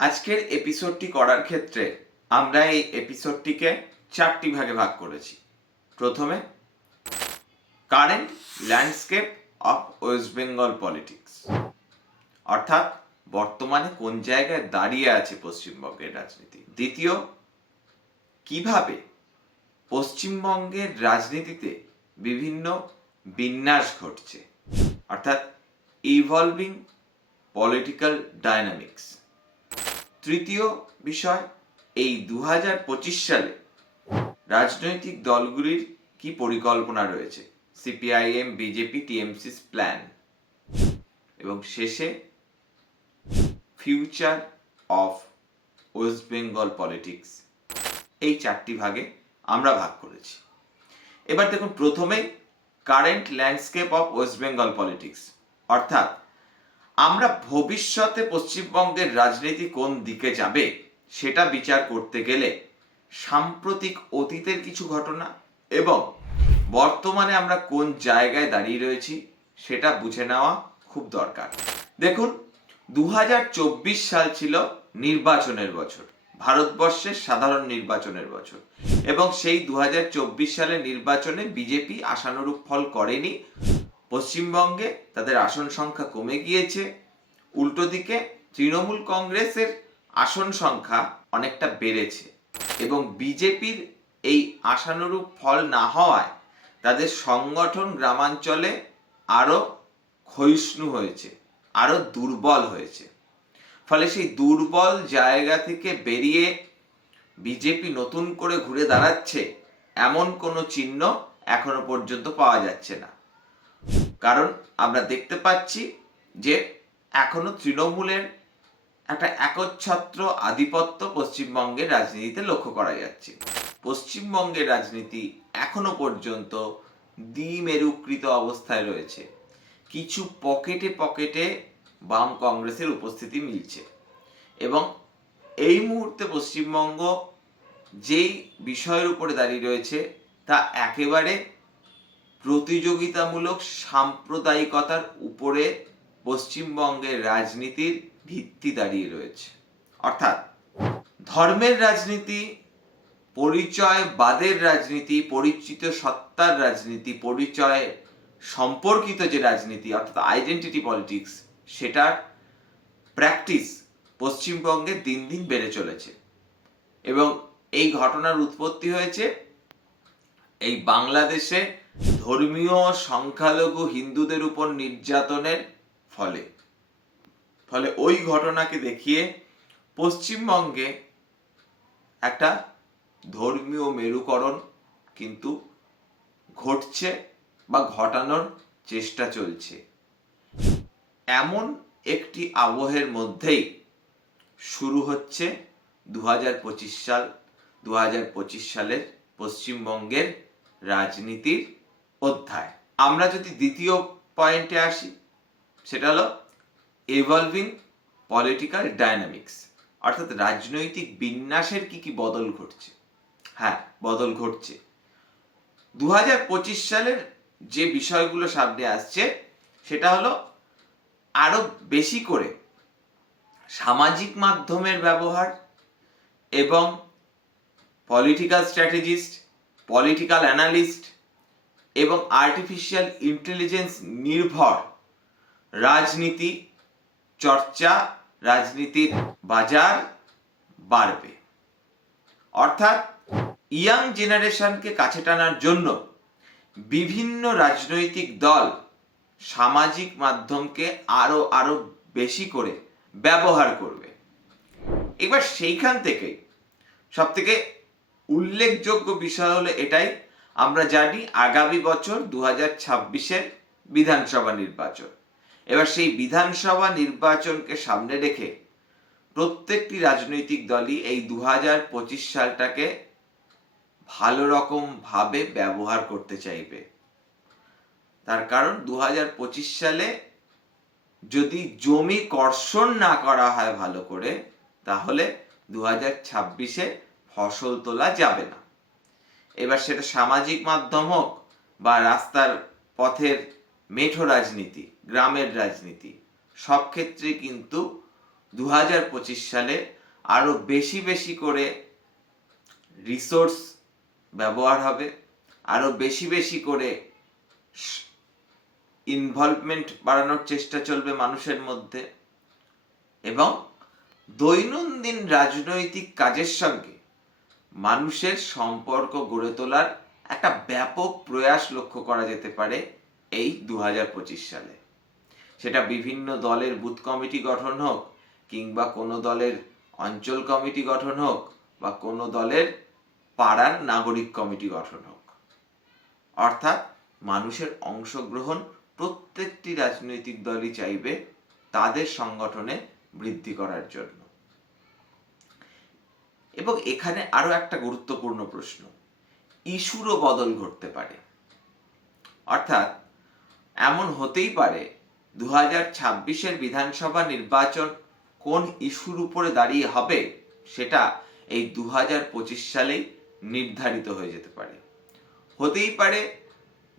আজকের এপিসোডটি করার ক্ষেত্রে আমরা এই এপিসোডটিকে 4টি ভাগে ভাগ করেছি। প্রথমে current landscape of West Bengal politics, অর্থাৎ বর্তমানে কোন জায়গায় দাঁড়িয়ে আছে পশ্চিমবঙ্গের রাজনীতি। দ্বিতীয়, কিভাবে পশ্চিমবঙ্গের রাজনীতিতে বিভিন্ন বিন্যাস ঘটছে, অর্থাৎ ইভলভিং পলিটিক্যাল ডায়নামিক্স। তৃতীয় বিষয়, এই 2025 সালে রাজনৈতিক দলগুলির কি পরিকল্পনা রয়েছে, সিপিআইএম, বিজেপি, টিএমসি's প্ল্যান। এবং শেষে future of West Bengal politics. এই 4টি ভাগে আমরা ভাগ করেছি। এবার দেখুন, প্রথমে current landscape of West Bengal politics, অর্থাৎ আমরা ভবিষ্যতে পশ্চিমবঙ্গের রাজনীতি কোন দিকে যাবে সেটা বিচার করতে গেলে সাম্প্রতিক অতীতের কিছু ঘটনা এবং বর্তমানে আমরা কোন জায়গায় দাঁড়িয়ে রয়েছি সেটা বুঝে নেওয়া খুব দরকার। দেখুন, 2024 সাল ছিল নির্বাচনের বছর, ভারতবর্ষের সাধারণ নির্বাচনের বছর, এবং সেই 2024 সালের নির্বাচনে বিজেপি আশানুরূপ ফল করেনি। পশ্চিমবঙ্গে তাদের আসন সংখ্যা কমে গিয়েছে, উল্টো দিকে তৃণমূল কংগ্রেসের আসন সংখ্যা অনেকটা বেড়েছে এবং বিজেপির এই আশানুরূপ ফল না হওয়ায় তাদের সংগঠন গ্রামাঞ্চলে আরো ক্ষয়িষ্ণু হয়েছে, আরো দুর্বল হয়েছে। ফলে সেই দুর্বল জায়গা থেকে বেরিয়ে বিজেপি নতুন করে ঘুরে দাঁড়াচ্ছে এমন কোনো চিহ্ন এখনো পর্যন্ত পাওয়া যাচ্ছে না। কারণ আমরা দেখতে পাচ্ছি যে এখনো তৃণমূলের একটা একচ্ছত্র আধিপত্য পশ্চিমবঙ্গের রাজনীতিতে লক্ষ্য করা যাচ্ছে। পশ্চিমবঙ্গের রাজনীতি এখনো পর্যন্ত দ্বিমেরুকৃত অবস্থায় রয়েছে। কিছু পকেটে পকেটে বাম কংগ্রেসের উপস্থিতি মিলছে এবং এই মুহূর্তে পশ্চিমবঙ্গ যেই বিষয়ের উপরে দাঁড়িয়ে রয়েছে তা একেবারে প্রতিযোগিতামূলক সাম্প্রদায়িকতার উপরে পশ্চিমবঙ্গের রাজনীতির ভিত্তি দাঁড়িয়ে রয়েছে। অর্থাৎ ধর্মের রাজনীতি, পরিচয়বাদের রাজনীতি, পরিচিত সত্তার রাজনীতি, পরিচয় সম্পর্কিত যে রাজনীতি অর্থাৎ আইডেন্টিটি পলিটিক্স, সেটার প্র্যাকটিস পশ্চিমবঙ্গে দিন দিন বেড়ে চলেছে। এবং এই ঘটনার উৎপত্তি হয়েছে এই বাংলাদেশে ধর্মীয় সংখ্যালঘু হিন্দুদের উপর নির্যাতনের ফলে ওই ঘটনাকে দেখিয়ে পশ্চিমবঙ্গে একটা ধর্মীয় মেরুকরণ কিন্তু ঘটছে বা ঘটানোর চেষ্টা চলছে। এমন একটি আবহের মধ্যেই শুরু হচ্ছে 2025 সালের পশ্চিমবঙ্গের রাজনীতির অধ্যায়। আমরা যদি দ্বিতীয় পয়েন্টে আসি, সেটা হলো ইভলভিং পলিটিক্যাল ডায়নামিক্স, অর্থাৎ রাজনৈতিক বিন্যাসের কি বদল ঘটছে। হ্যাঁ, বদল ঘটছে। 2025 সালের যে বিষয়গুলো সামনে আসছে সেটা হলো আরো বেশি করে সামাজিক মাধ্যমের ব্যবহার এবং পলিটিক্যাল স্ট্র্যাটেজিস্ট, পলিটিক্যাল অ্যানালিস্ট এবং আর্টিফিশিয়াল ইন্টেলিজেন্স নির্ভর রাজনীতি চর্চা, রাজনীতির বাজার বাড়বে। অর্থাৎ ইয়াং জেনারেশনকে কাছে টানার জন্য বিভিন্ন রাজনৈতিক দল সামাজিক মাধ্যমকে আরো বেশি করে ব্যবহার করবে। এবার সেইখান থেকে সব থেকে উল্লেখযোগ্য বিষয় হলো এটাই, আমরা জানি আগামী বছর 2026-এর বিধানসভা নির্বাচন। এবার সেই বিধানসভা নির্বাচনকে সামনে রেখে প্রত্যেকটি রাজনৈতিক দলই এই 2025 সালটাকে ভালো রকম ভাবে ব্যবহার করতে চাইবে। তার কারণ 2025 সালে যদি জমি কর্ষণ না করা হয় ভালো করে, তাহলে 2026-এ ফসল তোলা যাবে না। এবার সেটা সামাজিক মাধ্যম হোক বা রাস্তার পথের মেঠো রাজনীতি, গ্রামের রাজনীতি, সব ক্ষেত্রে কিন্তু সালে আরো বেশি বেশি করে রিসোর্স ব্যবহার হবে, আরো বেশি বেশি করে ইনভলভমেন্ট বাড়ানোর চেষ্টা চলবে মানুষের মধ্যে, এবং দৈনন্দিন রাজনৈতিক কাজের সঙ্গে মানুষের সম্পর্ক গড়ে তোলার একটা ব্যাপক প্রয়াস লক্ষ্য করা যেতে পারে এই 2025 সালে। সেটা বিভিন্ন দলের বুথ কমিটি গঠন হোক, কিংবা কোনো দলের অঞ্চল কমিটি গঠন হোক, বা কোনো দলের পাড়ার নাগরিক কমিটি গঠন হোক। অর্থাৎ মানুষের অংশগ্রহণ প্রত্যেকটি রাজনৈতিক দলই চাইবে তাদের সংগঠনে বৃদ্ধি করার জন্য। এবং এখানে আরো একটা গুরুত্বপূর্ণ প্রশ্ন, ইস্যুরও বদল ঘটতে পারে। অর্থাৎ এমন হতেই পারে 2026 বিধানসভা নির্বাচন কোন ইস্যুর উপরে দাঁড়িয়ে হবে সেটা এই 2025 সালেই নির্ধারিত হয়ে যেতে পারে। হতেই পারে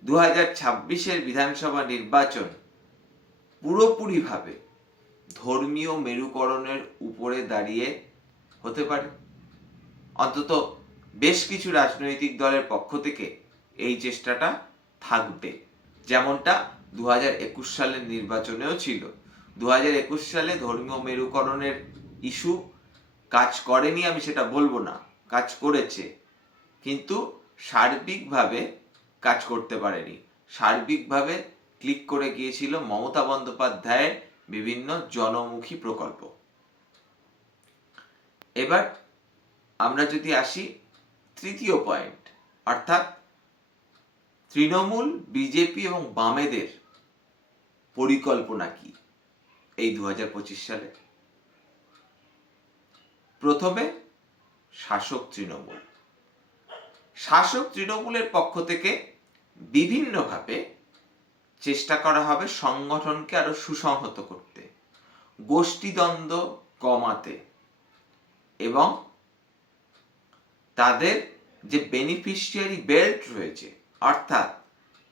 2026 বিধানসভা নির্বাচন পুরোপুরিভাবে ধর্মীয় মেরুকরণের উপরে দাঁড়িয়ে হতে পারে। অন্তত বেশ কিছু রাজনৈতিক দলের পক্ষ থেকে এই চেষ্টাটা থাকবে, যেমনটা 2021 সালের নির্বাচনেও ছিল। 2021 সালে ধর্মীয় মেরুকরণের ইস্যু কাজ করেনি আমি সেটা বলবো না, কাজ করেছে, কিন্তু সার্বিকভাবে কাজ করতে পারেনি। সার্বিকভাবে ক্লিক করে গিয়েছিল মমতা বন্দ্যোপাধ্যায়ের বিভিন্ন জনমুখী প্রকল্প। এবার আমরা যদি আসি তৃতীয় পয়েন্ট, অর্থাৎ তৃণমূল, বিজেপি এবং বামেদের পরিকল্পনা কি এই 2025 সালে। প্রথমে শাসক তৃণমূল। শাসক তৃণমূলের পক্ষ থেকে বিভিন্নভাবে চেষ্টা করা হবে সংগঠনকে আরো সুসংহত করতে, গোষ্ঠীদ্বন্দ্ব কমাতে, এবং তাদের যে বেনিফিশিয়ারি বেল্ট রয়েছে, অর্থাৎ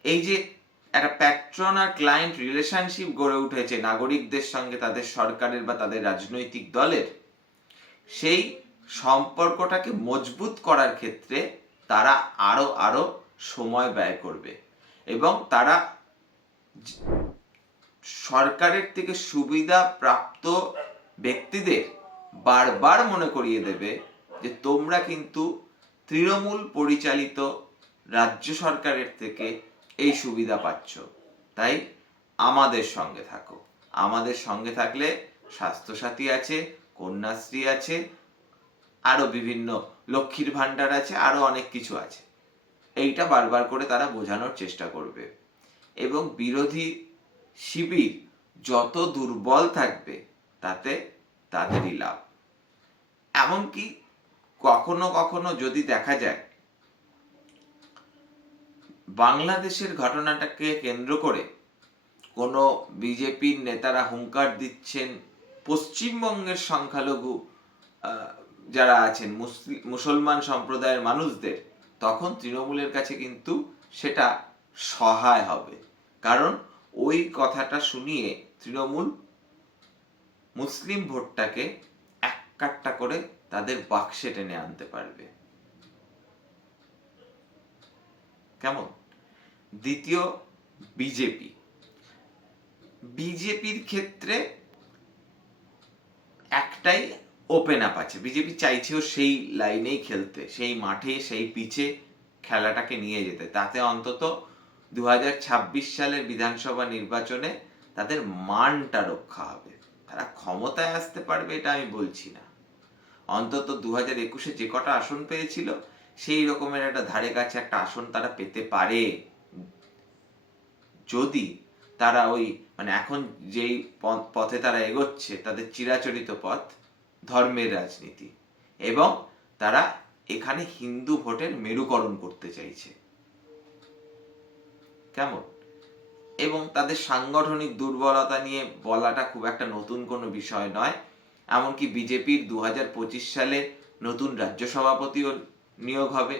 এই যে একটা প্যাট্রন আর ক্লায়েন্ট রিলেশনশিপ গড়ে উঠেছে নাগরিকদের সঙ্গে তাদের সরকারের বা তাদের রাজনৈতিক দলের, সেই সম্পর্কটাকে মজবুত করার ক্ষেত্রে তারা আরো সময় ব্যয় করবে, এবং তারা সরকারের থেকে সুবিধা প্রাপ্ত ব্যক্তিদের বারবার মনে করিয়ে দেবে যে তোমরা কিন্তু তৃণমূল পরিচালিত রাজ্য সরকারের থেকে এই সুবিধা পাচ্ছ, তাই আমাদের সঙ্গে থাকো। আমাদের সঙ্গে থাকলে স্বাস্থ্যসাথী আছে, কন্যাশ্রী আছে, আরো বিভিন্ন লক্ষ্মীর ভান্ডার আছে, আরো অনেক কিছু আছে। এইটা বারবার করে তারা বোঝানোর চেষ্টা করবে, এবং বিরোধী শিবির যত দুর্বল থাকবে তাতে তাদেরই লাভ। এমনকি কখনো কখনো যদি দেখা যায় বাংলাদেশের ঘটনাটাকে কেন্দ্র করে কোনো বিজেপির নেতারা হুঙ্কার দিচ্ছেন পশ্চিমবঙ্গের সংখ্যালঘু যারা আছেন মুসলমান সম্প্রদায়ের মানুষদের, তখন তৃণমূলের কাছে কিন্তু সেটা সহায় হবে, কারণ ওই কথাটা শুনিয়ে তৃণমূল মুসলিম ভোটটাকে এক কাট্টা করে তাদের বাক্সে টেনে আনতে পারবে। কেমন? দ্বিতীয়, বিজেপির ক্ষেত্রে একটাই ওপেন আপ আছে, বিজেপি চাইছেও সেই লাইনেই খেলতে, সেই মাঠে সেই পিচে খেলাটাকে নিয়ে যেতে, তাতে অন্তত 2026 সালের বিধানসভা নির্বাচনে তাদের মানটা রক্ষা হবে। তারা ক্ষমতায় আসতে পারবে এটা আমি বলছি না, অন্তত 2021 যে কটা আসন পেয়েছিল সেই রকমের একটা ধারে কাছে একটা আসন তারা পেতে পারে, যদি তারা ওই এখন যেই পথে তারা এগোচ্ছে তাদের চিরাচরিত পথ, ধর্মের রাজনীতি, এবং তারা এখানে হিন্দু ভোটের মেরুকরণ করতে চাইছে। কেমন? এবং তাদের সাংগঠনিক দুর্বলতা নিয়ে বলাটা খুব একটা নতুন কোনো বিষয় নয়। এমনকি বিজেপির 2025 সালে নতুন রাজ্য সভাপতিও নিয়োগ হবে,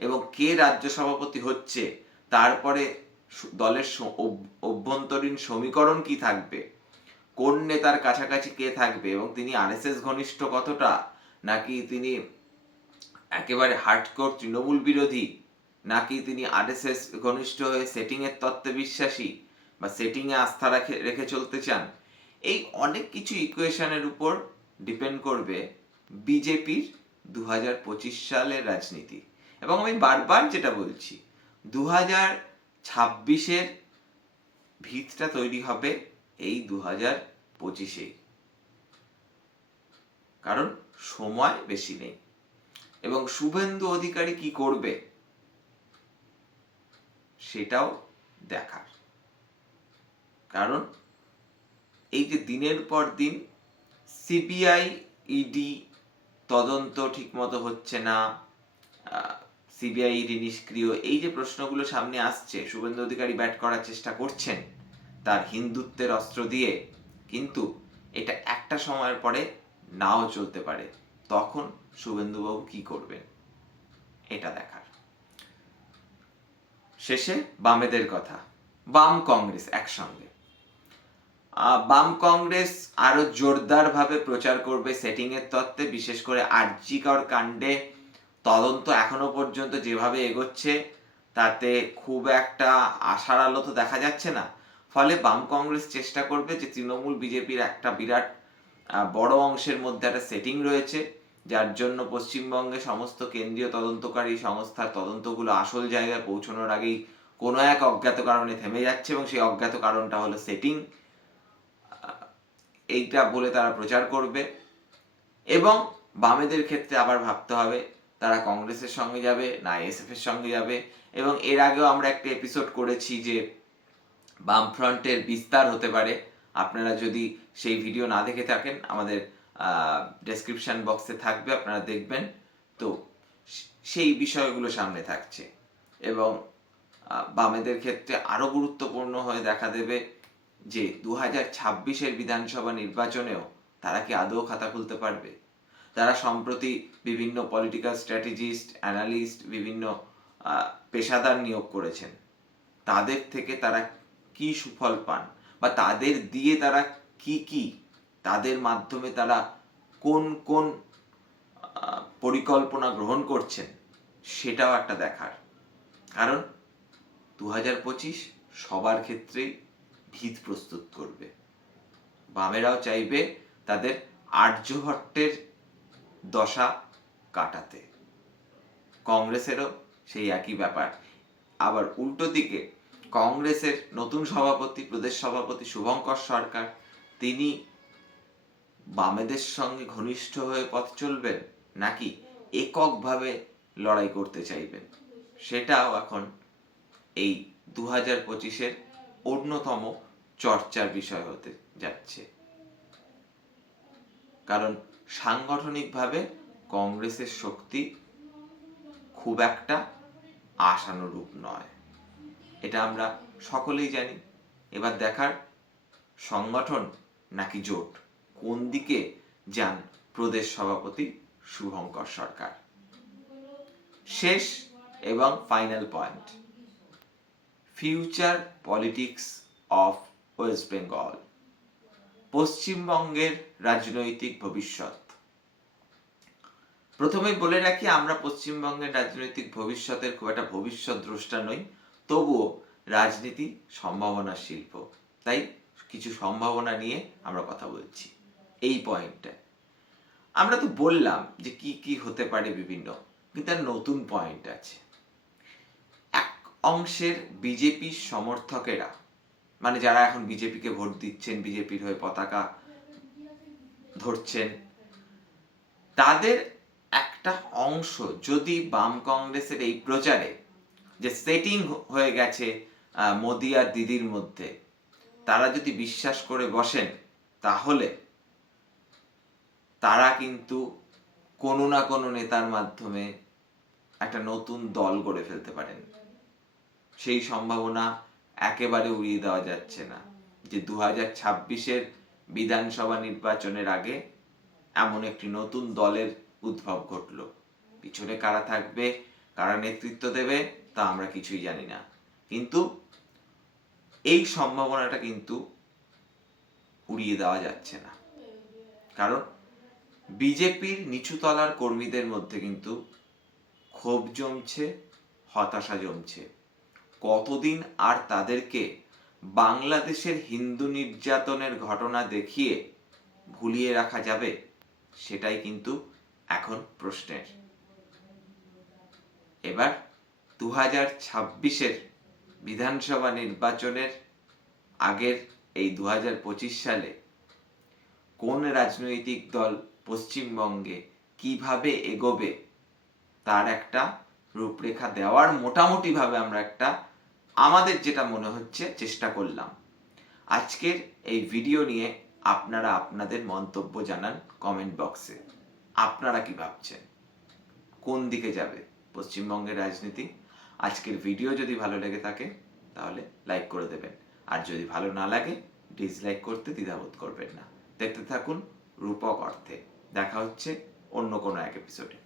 এবং কে রাজ্য সভাপতি হচ্ছে তারপরে দলের অভ্যন্তরীণ সমীকরণ কি থাকবে, কোন নেতার কাছাকাছি কে থাকবে এবং তিনি আরএসএস ঘনিষ্ঠ কতটা, নাকি তিনি একেবারে হার্ডকোর তৃণমূল বিরোধী, নাকি তিনি আরএসএস ঘনিষ্ঠ হয়ে সেটিং এর তত্ত্বে বিশ্বাসী বা সেটিং এ আস্থা রেখে চলতে চান, এই অনেক কিছু ইকুয়েশনের উপর ডিপেন্ড করবে বিজেপির 2025 সালের রাজনীতি। এবং আমি বারবার যেটা বলছি, 2026-এর ভিতটা তৈরি হবে এই 2025-এ, কারণ সময় বেশি নেই। এবং শুভেন্দু অধিকারী কি করবে সেটাও দেখার, কারণ এই যে দিনের পর দিন সিবিআই ইডি তদন্ত ঠিকমতো হচ্ছে না, সিবিআই ইডি নিষ্ক্রিয়, এই যে প্রশ্নগুলো সামনে আসছে, শুভেন্দু অধিকারী ব্যাট করার চেষ্টা করছেন তার হিন্দুত্বের অস্ত্র দিয়ে, কিন্তু এটা একটা সময়ের পরে নাও চলতে পারে। তখন শুভেন্দুবাবু কি করবেন এটা দেখার। শেষে বামেদের কথা, বাম কংগ্রেস একসঙ্গে। বাম কংগ্রেস আরো জোরদার ভাবে প্রচার করবে সেটিং এর তত্ত্বে, বিশেষ করে আরজি কর কাণ্ডে তদন্ত এখনো পর্যন্ত যেভাবে এগোচ্ছে তাতে খুব একটা আশার আলো তো দেখা যাচ্ছে না। ফলে বাম কংগ্রেস চেষ্টা করবে যে তৃণমূল বিজেপির একটা বিরাট বড় অংশের মধ্যে একটা সেটিং রয়েছে, যার জন্য পশ্চিমবঙ্গে সমস্ত কেন্দ্রীয় তদন্তকারী সংস্থার তদন্তগুলো আসল জায়গায় পৌঁছানোর আগেই কোনো এক অজ্ঞাত কারণে থেমে যাচ্ছে, এবং সেই অজ্ঞাত কারণটা হলো সেটিং। এইটা বলে তারা প্রচার করবে। এবং বামেদের ক্ষেত্রে আবার ভাবতে হবে তারা কংগ্রেসের সঙ্গে যাবে না এসএফ এর সঙ্গে যাবে। এবং এর আগেও আমরা একটা এপিসোড করেছি যে বামফ্রন্টের বিস্তার হতে পারে। আপনারা যদি সেই ভিডিও না দেখে থাকেন, আমাদের ডেসক্রিপশন বক্সে থাকবে, আপনারা দেখবেন। তো সেই বিষয়গুলো সামনে থাকছে। এবং বামেদের ক্ষেত্রে আরো গুরুত্বপূর্ণ হয়ে দেখা দেবে যে 2026-এর বিধানসভা নির্বাচনেও তারা কি আদৌ খাতা খুলতে পারবে। তারা সম্প্রতি বিভিন্ন পলিটিক্যাল স্ট্র্যাটেজিস্ট, অ্যানালিস্ট, বিভিন্ন পেশাদার নিয়োগ করেছেন, তাদের থেকে তারা কি সুফল পান, বা তাদের দিয়ে তারা কি তাদের মাধ্যমে তারা কোন কোন পরিকল্পনা গ্রহণ করছেন, সেটাও একটা দেখার। কারণ 2025 সবার ক্ষেত্রেই ভিত প্রস্তুত করবে। বামেরাও চাইবে তাদের আর্যভট্টের দশা কাটাতে, কংগ্রেসেরও সেই একই ব্যাপার। আবার উল্টো দিকে কংগ্রেসের নতুন সভাপতি, প্রদেশ সভাপতি শুভঙ্কর সরকার, তিনি বামেদের সঙ্গে ঘনিষ্ঠ হয়ে পথ চলবেন নাকি এককভাবে লড়াই করতে চাইবেন, সেটাও এখন এই 2025-এর অন্যতম চর্চার বিষয় হতে যাচ্ছে। কারণ সাংগঠনিকভাবে কংগ্রেসের শক্তি খুব একটা আশানুরূপ নয়, এটা আমরা সকলেই জানি। এবার দেখার সংগঠন নাকি জোট, কোন দিকে যান প্রদেশ সভাপতি শুভঙ্কর সরকার। শেষ এবং final point, future politics of West Bengal, পশ্চিমবঙ্গের রাজনৈতিক ভবিষ্যৎ। প্রথমেই বলে রাখি, আমরা পশ্চিমবঙ্গের রাজনৈতিক ভবিষ্যতের খুব একটা ভবিষ্যৎ দ্রষ্টা নই, তবুও রাজনীতি সম্ভাবনার শিল্প, তাই কিছু সম্ভাবনা নিয়ে আমরা কথা বলছি। এই পয়েন্টটা আমরা তো বললাম যে কি কি হতে পারে বিভিন্ন, কিন্তু আর নতুন পয়েন্ট আছে। এক অংশের বিজেপি সমর্থকেরা, মানে যারা এখন বিজেপিকে ভোট দিচ্ছেন, বিজেপির হয়ে পতাকা ধরছেন, তাদের একটা অংশ যদি বাম কংগ্রেসের এই প্রচারে যে সেটিং হয়ে গেছে মোদি আর দিদির মধ্যে, তারা যদি বিশ্বাস করে বসেন, তাহলে তারা কিন্তু কোনো না কোনো নেতার মাধ্যমে একটা নতুন দল গড়ে ফেলতে পারেন। সেই সম্ভাবনা একেবারে উড়িয়ে দেওয়া যাচ্ছে না যে 2026-এর বিধানসভা নির্বাচনের আগে এমন একটি নতুন দলের উদ্ভব ঘটল। পিছনে কারা থাকবে, কারা নেতৃত্ব দেবে, তা আমরা কিছুই জানি না, কিন্তু এই সম্ভাবনাটা কিন্তু উড়িয়ে দেওয়া যাচ্ছে না। কারণ বিজেপির নিচুতলার কর্মীদের মধ্যে কিন্তু ক্ষোভ জমছে, হতাশা জমছে। কতদিন আর তাদেরকে বাংলাদেশের হিন্দু নির্যাতনের ঘটনা দেখিয়ে ভুলিয়ে রাখা যাবে, সেটাই কিন্তু এখন প্রশ্নের। এবার 2026-এর বিধানসভা নির্বাচনের আগের এই 2025 সালে কোন রাজনৈতিক দল পশ্চিমবঙ্গে কিভাবে এগোবে তার একটা রূপরেখা দেওয়ার মোটামুটিভাবে আমরা একটা আমাদের যেটা মনে হচ্ছে চেষ্টা করলাম। আজকের এই ভিডিও নিয়ে আপনারা আপনাদের মন্তব্য জানান কমেন্ট বক্সে। আপনারা কি ভাবছেন, কোন দিকে যাবে পশ্চিমবঙ্গের রাজনীতি? আজকের ভিডিও যদি ভালো লেগে থাকে তাহলে লাইক করে দেবেন, আর যদি ভালো না লাগে ডিসলাইক করতে দ্বিধাবোধ করবেন না। দেখতে থাকুন রূপক অর্থে। দেখা হচ্ছে অন্য কোনো এক এপিসোডে।